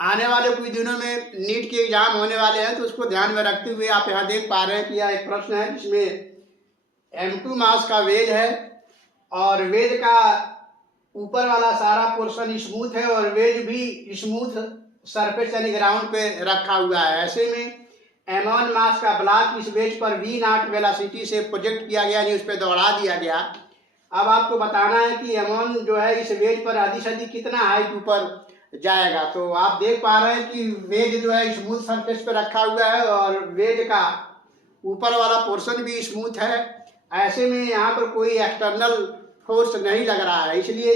आने वाले कुछ दिनों में नीट के एग्जाम होने वाले हैं, तो उसको ध्यान में रखते हुए आप यहाँ देख पा रहे हैं कि यह एक प्रश्न है जिसमें M2 मास का वेज है और वेज का ऊपर वाला सारा पोर्शन स्मूथ है और वेज भी स्मूथ सरफेस यानी ग्राउंड पे रखा हुआ है। ऐसे में M1 मास का ब्लॉक इस वेज पर V0 वेलोसिटी से प्रोजेक्ट किया गया, यानी उस पर दौड़ा दिया गया। अब आपको बताना है कि M1 जो है इस वेज पर अधिक से अधिक कितना हाइट ऊपर जाएगा। तो आप देख पा रहे हैं कि वेज जो है स्मूथ सरफेस पे रखा हुआ है और वेज का ऊपर वाला पोर्शन भी स्मूथ है। ऐसे में यहाँ पर कोई एक्सटर्नल फोर्स नहीं लग रहा है, इसलिए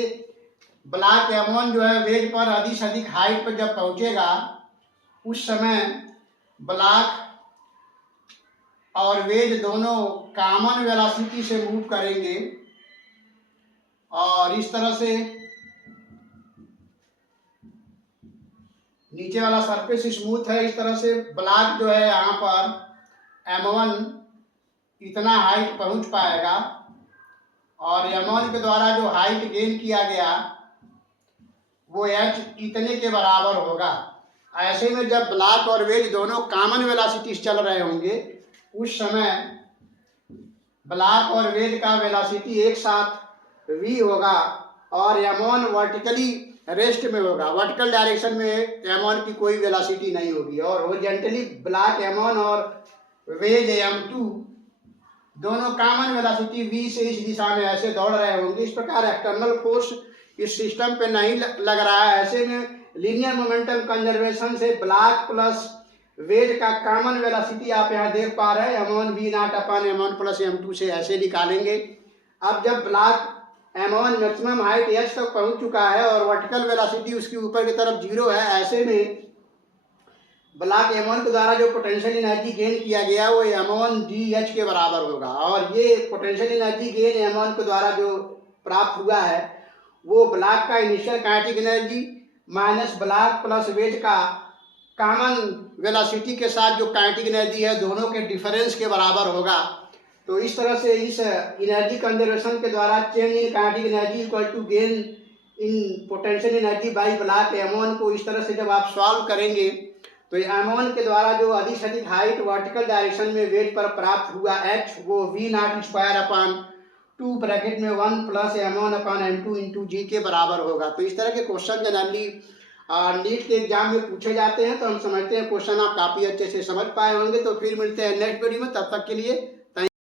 ब्लॉक M1 जो है वेज पर अधिक से अधिक हाइट पर जब पहुंचेगा उस समय ब्लॉक और वेज दोनों कॉमन वेलोसिटी से मूव करेंगे और इस तरह से नीचे वाला सरफेस स्मूथ है। इस तरह से ब्लॉक जो है यहाँ पर M1 इतना हाइट पहुंच पाएगा और M1 के द्वारा जो हाइट गेन किया गया वो h इतने के बराबर होगा। ऐसे में जब ब्लॉक और वेज दोनों कॉमन वेलोसिटी चल रहे होंगे उस समय ब्लॉक और वेज का वेलोसिटी एक साथ v होगा और M1 वर्टिकली रेस्ट में होगा। वर्टिकल डायरेक्शन में M1 की कोई वेलोसिटी नहीं होगी और हॉरिजॉन्टली ब्लॉक M1 और वेज M2 दोनों कॉमन वेलोसिटी v से इस दिशा में ऐसे दौड़ रहे होंगे। इस प्रकार एक्सटर्नल फोर्स इस सिस्टम पे नहीं लग रहा है। ऐसे में लीनियर मोमेंटम कंजर्वेशन से ब्लॉक प्लस वेज का कॉमन वेलोसिटी आप यहाँ देख पा रहे हैं M1 V0 अपन M1 प्लस M2 से ऐसे निकालेंगे। अब जब block M1 maximum height h तक पहुंच चुका है और वर्टिकल वेलोसिटी उसके ऊपर की तरफ 0 है, ऐसे में ब्लॉक M1 के द्वारा जो पोटेंशियल एनर्जी गेन किया गया वो M1 GH के बराबर होगा और ये पोटेंशियल एनर्जी गेन M1 के द्वारा जो प्राप्त हुआ है वो ब्लॉक का initial kinetic energy minus block plus wedge का कॉमन वेलोसिटी के साथ जो काइनेटिक एनर्जी है दोनों के डिफरेंस के बराबर होगा। तो इस तरह से इस एनर्जी कंजर्वेशन के द्वारा change in kinetic energy equal to gain in potential energy by block M1 को इस तरह से जब आप सॉल्व करेंगे तो M1 के द्वारा जो अधिक से अधिक हाइट वर्टिकल डायरेक्शन में वेज पर प्राप्त हुआ h वो V0 स्क्वायर अपान 2 ब्रैकेट में 1 प्लस M1 अपान M2 इंटू जी के बराबर होगा। तो इस तरह के क्वेश्चन जनरली नीट के एग्जाम में पूछे जाते हैं, तो हम समझते हैं क्वेश्चन आप काफ़ी अच्छे से समझ पाए होंगे। तो फिर मिलते हैं नेक्स्ट वीडियो में, तब तक के लिए